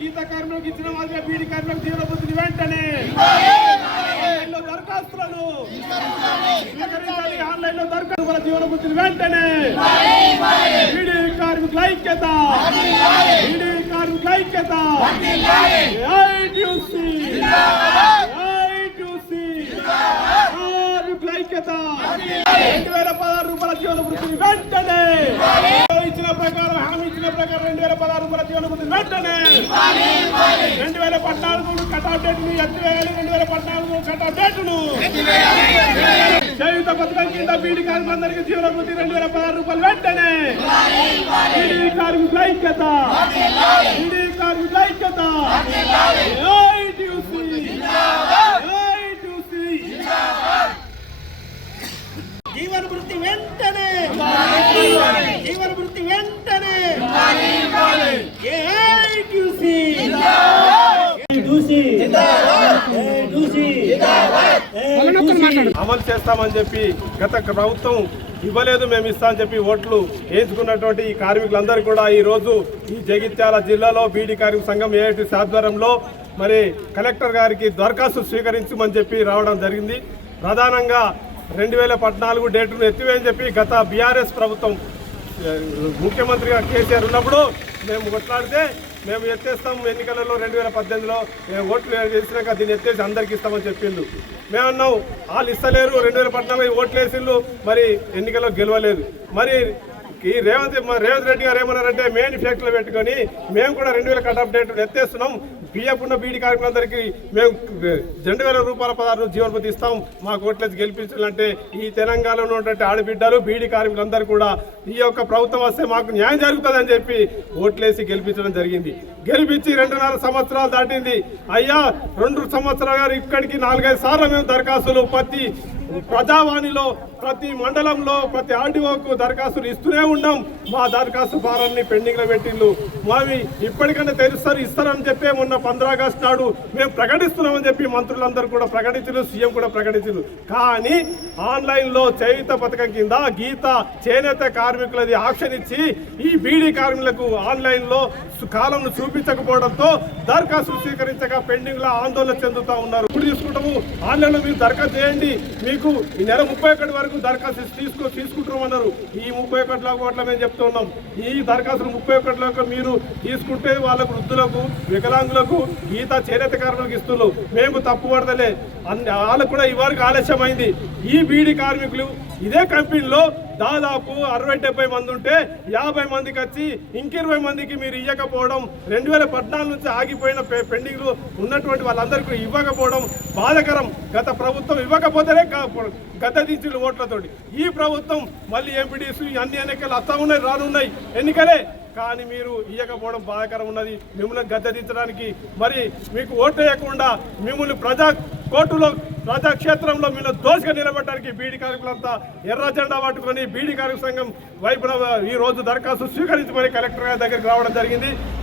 గీత కార్మికులకు ఇచ్చిన మాదిరిగా బీడీ కార్మికులకు జీవన భృతిని వెంటనే దరఖాస్తులను స్వీకరించాలి. ఆన్లైన్ లో దరఖాస్తు జీవన భృతిని వెంటనే బీడీ కార్మికుల ఐక్యత, బీడీ కార్మికుల ఐక్యత. కార్మికుల ఐక్యత 2016 రూపాయల జీవన భృతిని వెంటనే ఇచ్చిన ప్రకారం, హామీ ఇచ్చిన ప్రకారం 2016 రూపాయల జీవన భృతిని వెంటనే 2014 కటాఫ్ డేట్ ను ఎత్తివేయాలి. 2014 కటాఫ్ డేట్ ను చేయుత పథకం కింద బీడీ కార్మికులందరికీ జీవన భృతి 2016 రూపాయలు వెంటనే. బీడీ కార్మికుల ఐక్యత, బీడీ కార్మికుల ఐక్యత. జీవన భృతి వెంటనే, జీవన భృతి వెంటనే. అమలు చేస్తామని చెప్పి గత ప్రభుత్వం ఇవ్వలేదు, మేము ఇస్తామని చెప్పి ఓట్లు వేయించుకున్నటువంటి ఈ కార్మికులందరూ కూడా ఈ రోజు ఈ జగిత్యాల జిల్లాలో బీడీ కార్మిక సంఘం ఏఐటీసీ ఆధ్వర్యంలో మరి కలెక్టర్ గారికి దరఖాస్తు స్వీకరించమని చెప్పి రావడం జరిగింది. ప్రధానంగా 2014 డేటును ఎత్తివేయని చెప్పి గత బీఆర్ఎస్ ప్రభుత్వం ముఖ్యమంత్రిగా కేసీఆర్ ఉన్నప్పుడు మేము కొట్లాడితే మేము ఎత్తేస్తాం, ఎన్నికలలో 2018లో ఓట్లు వేసినాక దీన్ని ఎత్తేసి అందరికి ఇస్తామని చెప్పిండు. మేమన్నాం వాళ్ళు ఇస్తలేరు, 2014 ఓట్లు వేసిండు, మరి ఎన్నికల్లో గెలవలేదు. మరి ఈ రేవంత్ రెడ్డి గారు ఏమన్నారంటే మేనిఫెస్టోలో పెట్టుకొని మేము కూడా 2000 కటాఫ్ డేట్ ఎత్తేస్తున్నాం, పిఎఫ్ ఉన్న బీడీ కార్మికులందరికీ మేము 2000 రూపాయల 16 జీవన భృతి ఇస్తాం, మాకు ఓట్లేసి గెలిపించాలంటే ఈ తెలంగాణలో ఉన్నటువంటి ఆడబిడ్డలు బీడీ కార్మికులందరూ కూడా ఈ యొక్క ప్రభుత్వం వస్తే మాకు న్యాయం జరుగుతుందని చెప్పి ఓట్లేసి గెలిపించడం జరిగింది. గెలిపించి 2.5 సంవత్సరాలు దాటింది. అయ్యా 2 సంవత్సరాలు ఇక్కడికి 4-5 సార్లు మేము దరఖాస్తులు ప్రతి ప్రజావాణిలో, ప్రతి మండలంలో, ప్రతి ఆర్డీఓకు దరఖాస్తులు ఇస్తూనే ఉన్నాం. మా దరఖాస్తు ఫారాన్ని పెండింగ్లో పెట్టిండ్రు. మావి ఇప్పటికైనా తెలుస్తారు, ఇస్తారని చెప్పి మొన్న 15 ఆగస్టు నాడు మేము ప్రకటిస్తున్నామని చెప్పి మంత్రులందరూ కూడా ప్రకటించారు, సీఎం కూడా ప్రకటించారు. కానీ ఆన్లైన్లో చేయుత పథకం కింద గీత చేనేత కార్మికులది ఆప్షన్ ఇచ్చి ఈ బీడీ కార్మికులకు ఆన్లైన్లో కాలంను చూపించకపోవడంతో దరఖాస్తులు స్వీకరించక పెండింగ్లో ఆందోళన చెందుతూ ఉన్నారు. ఇప్పుడు తీసుకుంటాము, ఆన్లైన్లో మీరు దరఖాస్తు చేయండి, మీకు ఈ నెల 31 వరకు దరఖాస్తు తీసుకుంటామన్నారు. ఈ 31 కోట్ల మేము చెప్తూ ఉన్నాం. ఈ దరఖాస్తులు 31 మీరు తీసుకుంటే వాళ్ళకు వృద్ధులకు, వికలాంగులకు, గీత చేనేత కార్మికులకు ఇస్తున్నారు. మేము తప్పు పడదలే, వాళ్ళకు కూడా ఈ వరకు ఆలస్యమైంది. ఈ బీడీ కార్మికులు ఇదే కంపెనీలో దాదాపు 60-70 మంది ఉంటే 50 మందికి వచ్చి ఇంక 20 మందికి మీరు ఇవ్వకపోవడం, 2014 నుంచి ఆగిపోయిన పెండింగ్లు ఉన్నటువంటి వాళ్ళందరికీ ఇవ్వకపోవడం బాధాకరం. గత ప్రభుత్వం ఇవ్వకపోతేనే గద్దదించిన ఓట్లతోటి ఈ ప్రభుత్వం మళ్ళీ ఎంపీటీసీ అన్ని ఎన్నికలు వస్తా ఉన్నాయి, రానున్నాయి ఎన్నికలే, కానీ మీరు ఇవ్వకపోవడం బాధాకరం ఉన్నది. మిమ్మల్ని గద్దెదించడానికి మరి మీకు ఓటు వేయకుండా మిమ్మల్ని కోర్టులో ప్రజాక్షేత్రంలో మీరు దోషగా నిలబెట్టడానికి బీడీ కార్మికులంతా ఎర్ర జెండా పట్టుకొని బీడీ కార్మిక సంఘం వైపున ఈ రోజు దరఖాస్తు స్వీకరించమని కలెక్టర్ గారి దగ్గరికి రావడం జరిగింది.